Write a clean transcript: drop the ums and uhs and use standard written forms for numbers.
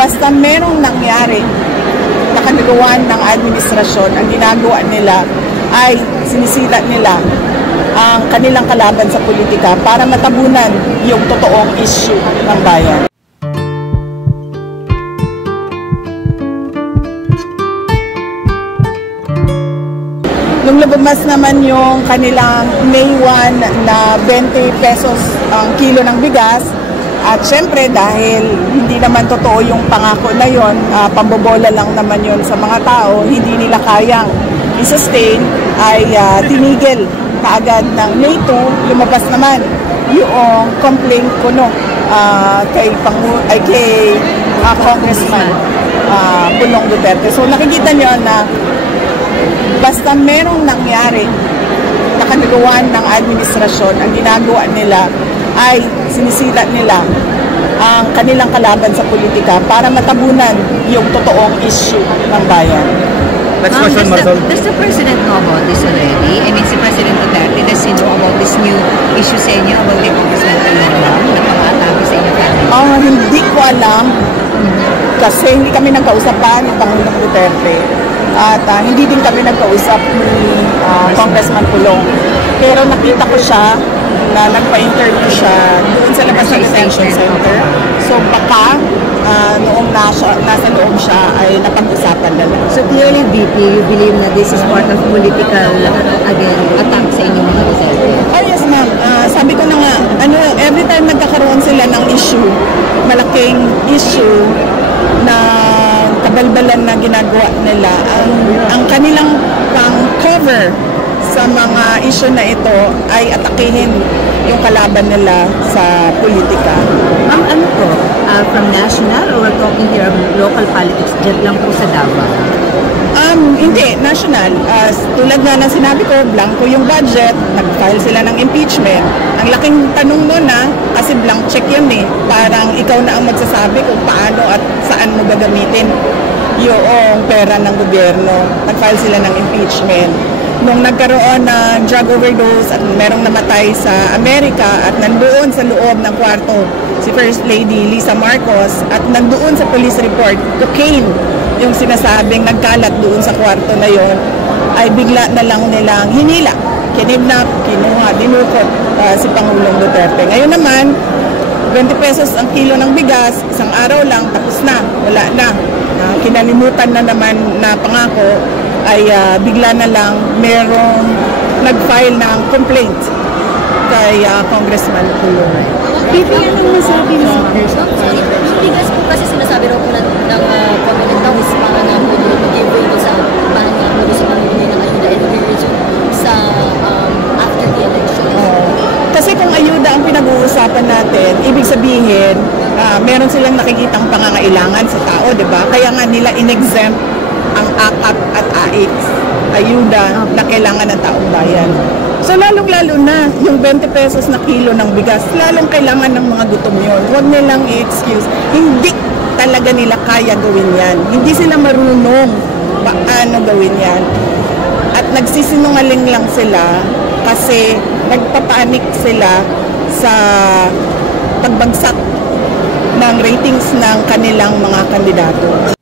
Basta merong nangyari na kanuluan ng administrasyon, ang ginagawa nila ay sinisila nila ang kanilang kalaban sa politika para matabunan yung totoong issue ng bayan. Nung lumabas naman yung kanilang May 1 na 20 pesos ang kilo ng bigas, at syempre dahil hindi naman totoo yung pangako na yon, pambobola lang naman yon sa mga tao, hindi nila kayang i-sustain, ay tinigil kaagad ng May 2, lumabas naman yung complaint kuno kay Congressman Pulong Duterte. So nakikita niyo na basta merong nangyari na kanuluan ng administrasyon, ang ginagawa nila ay sinisila nila ang kanilang kalaban sa politika para matabunan yung totoong issue ng bayan. Next question, Marcel. Does the President know about this already? I mean, si President Duterte, does he know about this new issue sa inyo about the Congressman Pulong na pang-atake sa inyo family? Hindi ko alam kasi hindi kami nagkausapan ni Pangulong Duterte. At hindi din kami nagkausap ni Congressman Pulong. Pero nakita ko siya na nagpa-interview siya doon sa labas ng detention center. So baka noong nasa loob siya ay napag-usapan na lang. So clearly, VP, you believe na this is part of political attack sa inyong mga Duterte? Oh yes ma'am. Sabi ko na nga, every time nagkakaroon sila ng issue, malaking issue na kabalbalan na ginagawa nila, ang kanilang pang-cover sa mga issue na ito ay atakihin yung kalaban nila sa politika. Ano po? From national or we're talking here of local politics dyan lang po sa Davao? Hindi, national. Tulad nga na sinabi ko, blanco yung budget, nag-file sila ng impeachment. Ang laking tanong nun kasi blank check yun Parang ikaw na ang magsasabi kung paano at saan mo gagamitin yung pera ng gobyerno. Nag-file sila ng impeachment. Nung nagkaroon ng drug overdose at merong namatay sa Amerika at nandoon sa loob ng kwarto si First Lady Lisa Marcos at nandoon sa police report, cocaine yung sinasabing nagkalat doon sa kwarto na yon, ay bigla na lang nilang hinila, kinidnap, kinuha, dinukot si Pangulong Duterte. Ngayon naman, 20 pesos ang kilo ng bigas, isang araw lang, tapos na, wala na. Kinalimutan na naman na pangako, ay bigla na lang merong nag-file ng complaint kay Congressman Pulong. Pipi, anong masabi mo? Bigas po kasi sinasabi raw po ng Comelec daw is para nga po mag-give way sa parang nga po sa pamilya ng ayuda and tourism sa after the election. Kasi kung ayuda ang pinag-uusapan natin, ibig sabihin, meron silang nakikitang pangangailangan sa tao, di ba? Kaya nga nila in-exempt ang AKAP at AIX, ayuda na kailangan ng taong bayan. So lalong-lalo na yung 20 pesos na kilo ng bigas, lalong kailangan ng mga gutom yun. Huwag nilang i-excuse. Hindi talaga nila kaya gawin yan. Hindi sila marunong paano gawin yan. At nagsisinungaling lang sila kasi nagpapanik sila sa pagbagsak ng ratings ng kanilang mga kandidato.